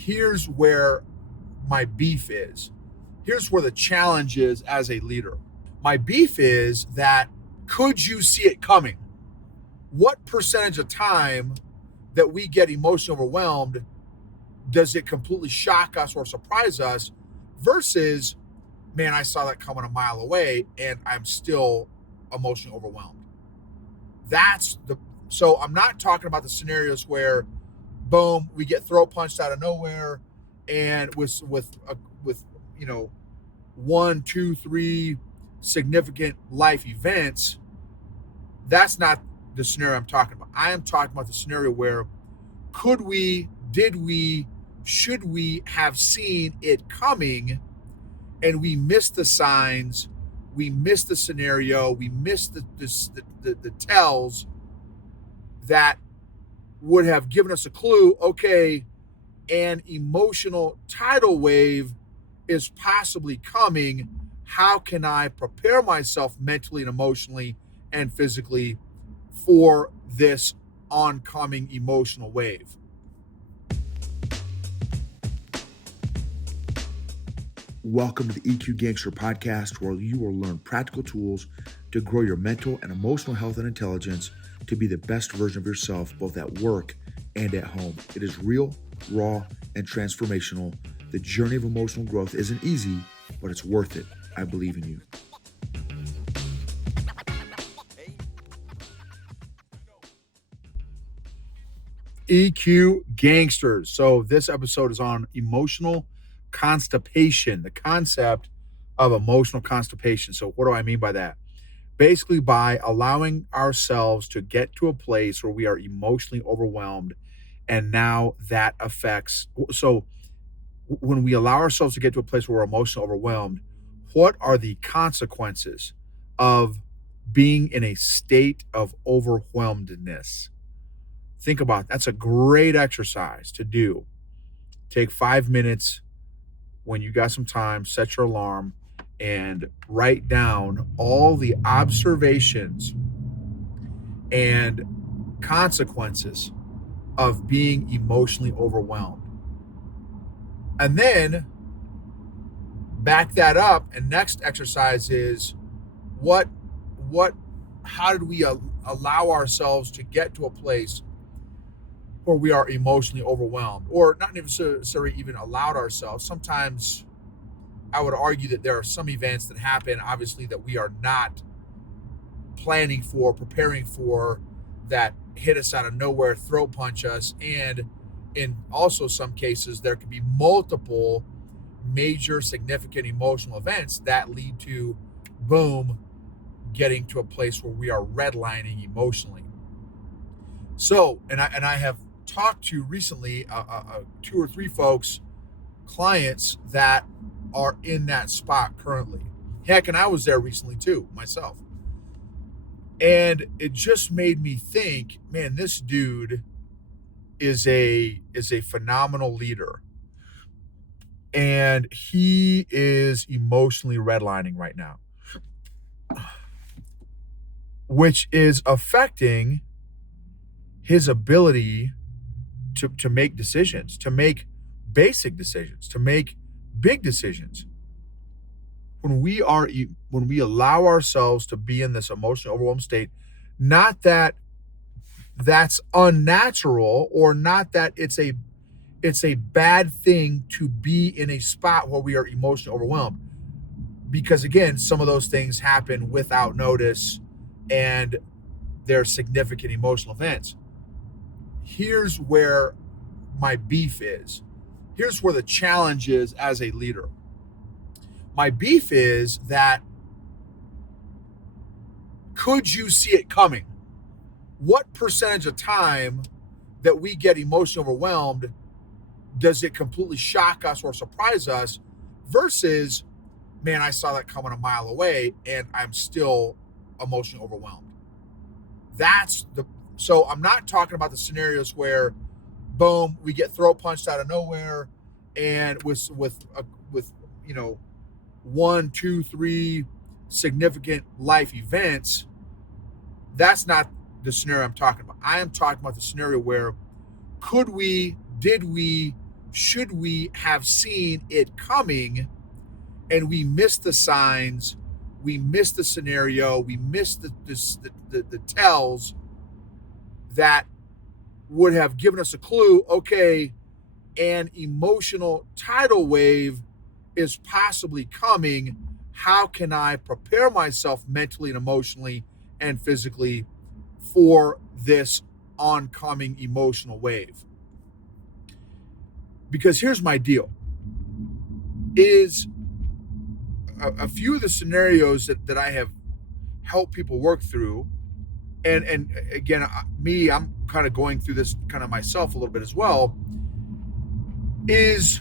here's where my beef is. Here's where the challenge is as a leader. My beef is that could you see it coming? What percentage of time that we get emotionally overwhelmed does it completely shock us or surprise us versus, man, I saw that coming a mile away and I'm still emotionally overwhelmed? So I'm not talking about the scenarios where, boom, we get throat punched out of nowhere, and with you know 1, 2, 3 significant life events. That's not the scenario I'm talking about. I am talking about the scenario where could we, did we, should we have seen it coming, and we missed the signs, we missed the scenario, we missed the tells that would have given us a clue. Okay, an emotional tidal wave is possibly coming. How can I prepare myself mentally and emotionally and physically for this oncoming emotional wave? Welcome to the EQ Gangster podcast, where you will learn practical tools to grow your mental and emotional health and intelligence to be the best version of yourself, both at work and at home. It is real, raw, and transformational. The journey of emotional growth isn't easy, but it's worth it. I believe in you. EQ Gangsters. So this episode is on emotional constipation, the concept of emotional constipation. So what do I mean by that? Basically, by allowing ourselves to get to a place where we are emotionally overwhelmed, and now that affects. So when we allow ourselves to get to a place where we're emotionally overwhelmed, what are the consequences of being in a state of overwhelmedness? Think about it. That's a great exercise to do. Take 5 minutes when you got some time, set your alarm, and write down all the observations and consequences of being emotionally overwhelmed. And then back that up, and next exercise is how did we allow ourselves to get to a place where we are emotionally overwhelmed, or not necessarily even allowed ourselves. Sometimes I would argue that there are some events that happen, obviously, that we are not planning for, preparing for, that hit us out of nowhere, throat punch us. And in also some cases, there can be multiple major significant emotional events that lead to, boom, getting to a place where we are redlining emotionally. So, and I have talked to recently 2 or 3 folks, clients that are in that spot currently. Heck, and I was there recently too, myself. And it just made me think, man, this dude is a phenomenal leader. And he is emotionally redlining right now, which is affecting his ability to make decisions, to make basic decisions, to make big decisions. When we allow ourselves to be in this emotional overwhelmed state, not that that's unnatural, or not that it's a bad thing to be in a spot where we are emotionally overwhelmed, because again, some of those things happen without notice and they're significant emotional events. Here's where my beef is. Here's where the challenge is as a leader. My beef is that could you see it coming? What percentage of time that we get emotionally overwhelmed does it completely shock us or surprise us versus, man, I saw that coming a mile away and I'm still emotionally overwhelmed? So I'm not talking about the scenarios where, boom, we get throat punched out of nowhere, and with 1, 2, 3 significant life events. That's not the scenario I'm talking about. I am talking about the scenario where could we, did we, should we have seen it coming and we missed the signs, we missed the scenario, we missed the tells that would have given us a clue, okay, an emotional tidal wave is possibly coming. How can I prepare myself mentally and emotionally and physically for this oncoming emotional wave? Because here's my deal is a few of the scenarios that I have helped people work through, and again, I'm kind of going through this kind of myself a little bit as well, is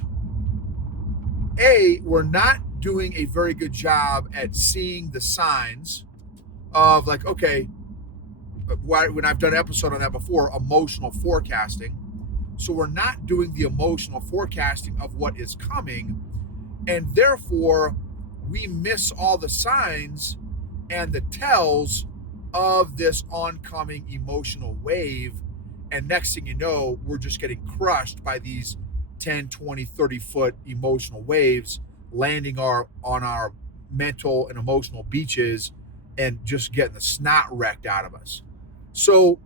we're not doing a very good job at seeing the signs of, like, okay, when I've done an episode on that before, emotional forecasting. So we're not doing the emotional forecasting of what is coming, and therefore we miss all the signs and the tells of this oncoming emotional wave. And next thing you know, we're just getting crushed by these 10, 20, 30-foot emotional waves landing on our mental and emotional beaches and just getting the snot wrecked out of us. So,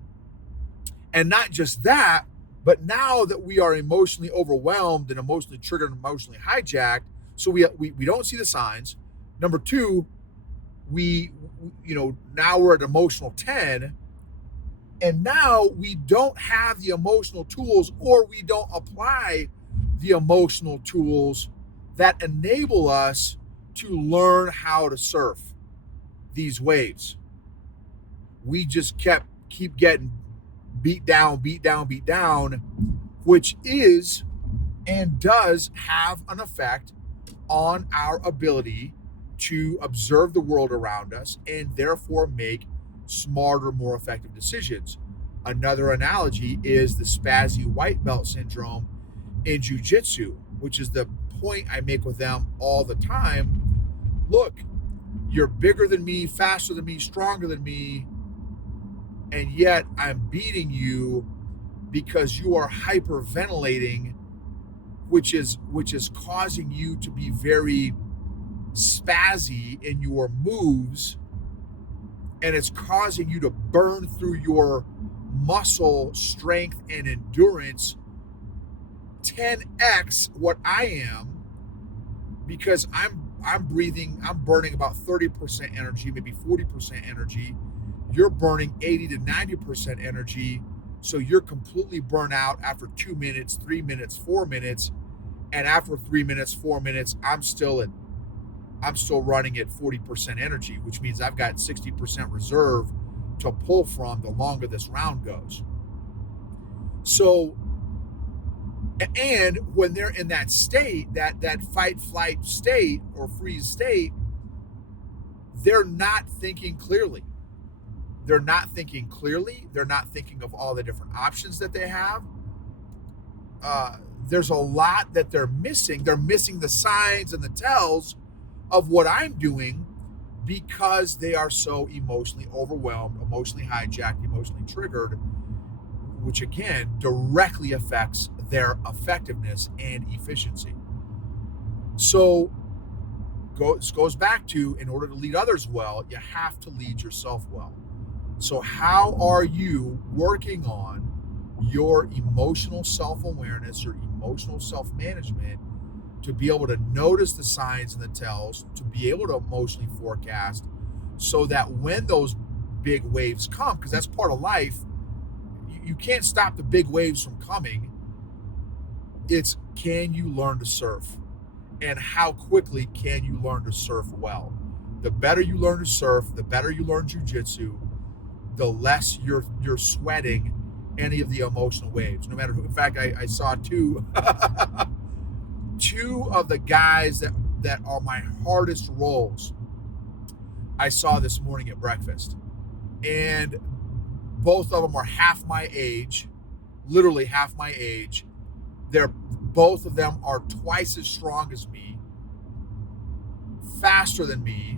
and not just that, but now that we are emotionally overwhelmed and emotionally triggered and emotionally hijacked, so we don't see the signs. Number two, now we're at emotional 10, and now we don't have the emotional tools, or we don't apply the emotional tools that enable us to learn how to surf these waves. We just keep getting beat down, which is and does have an effect on our ability to observe the world around us and therefore make smarter, more effective decisions. Another analogy is the spazzy white belt syndrome in jiu-jitsu, which is the point I make with them all the time. Look, you're bigger than me, faster than me, stronger than me, and yet I'm beating you because you are hyperventilating, which is causing you to be very spazzy in your moves, and it's causing you to burn through your muscle strength and endurance 10x what I am, because I'm burning about 30% energy, maybe 40% energy. You're burning 80 to 90% energy. So you're completely burnt out after 2 minutes, 3 minutes, 4 minutes. And after 3 minutes, 4 minutes, I'm still running at 40% energy, which means I've got 60% reserve to pull from the longer this round goes. So, and when they're in that state, that fight, flight state or freeze state, they're not thinking clearly. They're not thinking of all the different options that they have. There's a lot that they're missing. They're missing the signs and the tells of what I'm doing because they are so emotionally overwhelmed, emotionally hijacked, emotionally triggered, which again directly affects their effectiveness and efficiency. So this goes back to, in order to lead others well, you have to lead yourself well. So how are you working on your emotional self-awareness, your emotional self-management, to be able to notice the signs and the tells, to be able to emotionally forecast, so that when those big waves come, because that's part of life, you can't stop the big waves from coming. It's, can you learn to surf? And how quickly can you learn to surf well? The better you learn to surf, the better you learn jiu-jitsu, the less you're sweating any of the emotional waves, no matter who. In fact, I saw two of the guys that are my hardest rolls, I saw this morning at breakfast. And both of them are half my age, literally half my age. Both of them are twice as strong as me, faster than me,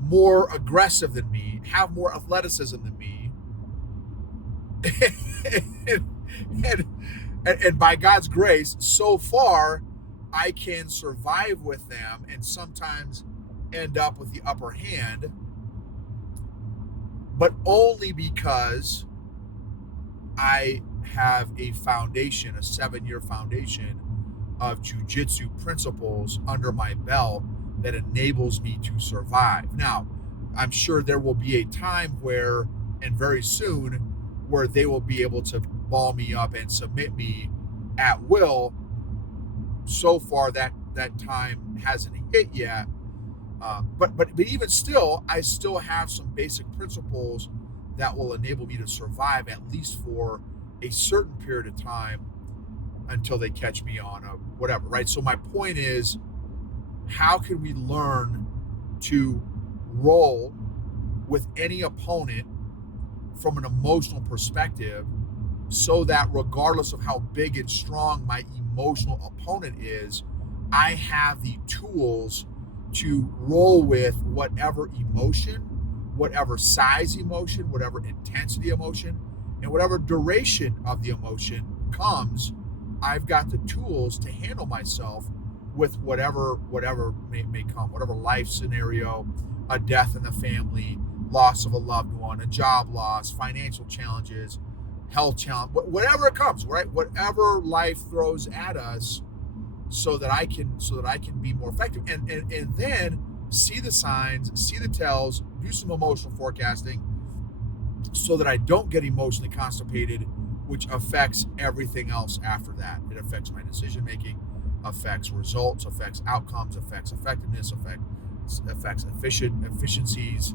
more aggressive than me, have more athleticism than me. and And by God's grace, so far, I can survive with them and sometimes end up with the upper hand, but only because I have a foundation, a 7-year foundation of jujitsu principles under my belt that enables me to survive. Now, I'm sure there will be a time where, and very soon, where they will be able to ball me up and submit me at will. So far, that time hasn't hit yet. But even still, I still have some basic principles that will enable me to survive at least for a certain period of time until they catch me on a whatever, right? So my point is, how can we learn to roll with any opponent from an emotional perspective so that regardless of how big and strong my emotional opponent is, I have the tools to roll with whatever emotion, whatever size emotion, whatever intensity emotion, and whatever duration of the emotion comes. I've got the tools to handle myself with whatever may come, whatever life scenario, a death in the family, loss of a loved one, a job loss, financial challenges, health challenge, whatever it comes, right? Whatever life throws at us, so that I can be more effective, and then see the signs, see the tells, do some emotional forecasting, so that I don't get emotionally constipated, which affects everything else after that. It affects my decision making, affects results, affects outcomes, affects effectiveness, affects efficiencies,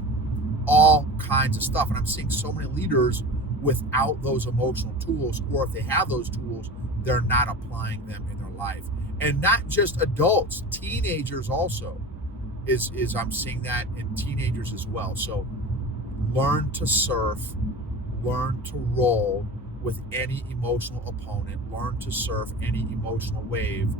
all kinds of stuff. And I'm seeing so many leaders without those emotional tools, or if they have those tools, they're not applying them in their life. And not just adults, teenagers also is I'm seeing that in teenagers as well. So learn to surf, learn to roll with any emotional opponent, learn to surf any emotional wave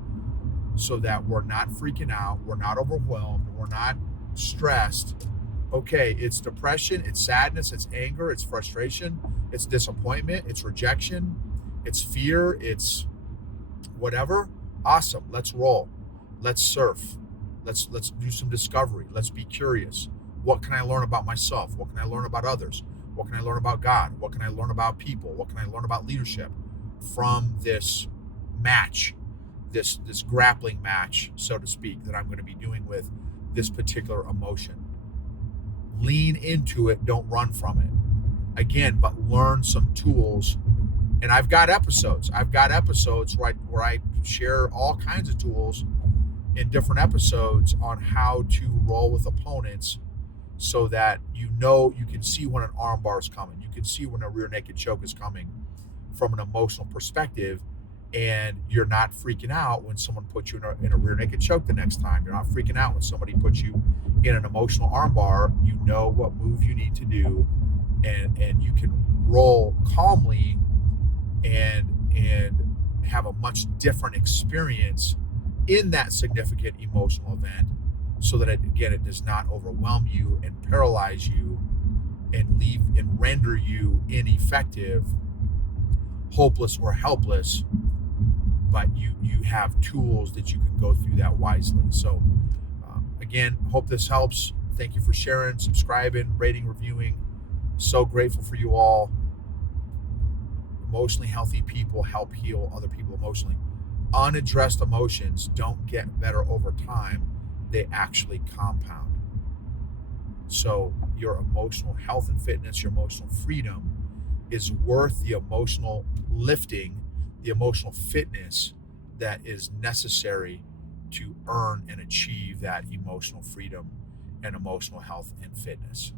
so that we're not freaking out, we're not overwhelmed, we're not stressed. Okay, it's depression, it's sadness, it's anger, it's frustration, it's disappointment, it's rejection, it's fear, it's whatever. Awesome. Let's roll. Let's surf. Let's do some discovery. Let's be curious. What can I learn about myself? What can I learn about others? What can I learn about God? What can I learn about people? What can I learn about leadership from this match, this grappling match, so to speak, that I'm going to be doing with this particular emotion? Lean into it. Don't run from it. Again, but learn some tools. And I've got episodes where I share all kinds of tools in different episodes on how to roll with opponents, so that you can see when an arm bar is coming, you can see when a rear naked choke is coming from an emotional perspective, and you're not freaking out when someone puts you in a rear naked choke the next time. You're not freaking out when somebody puts you in an emotional arm bar. You know what move you need to do, and you can roll calmly and have a much different experience in that significant emotional event, so that it does not overwhelm you and paralyze you and leave and render you ineffective, hopeless, or helpless. But you have tools that you can go through that wisely. So again, hope this helps. Thank you for sharing, subscribing, rating, reviewing. So grateful for you all. Emotionally healthy people help heal other people emotionally. Unaddressed emotions don't get better over time, they actually compound. So your emotional health and fitness, your emotional freedom is worth the emotional lifting, the emotional fitness that is necessary to earn and achieve that emotional freedom and emotional health and fitness.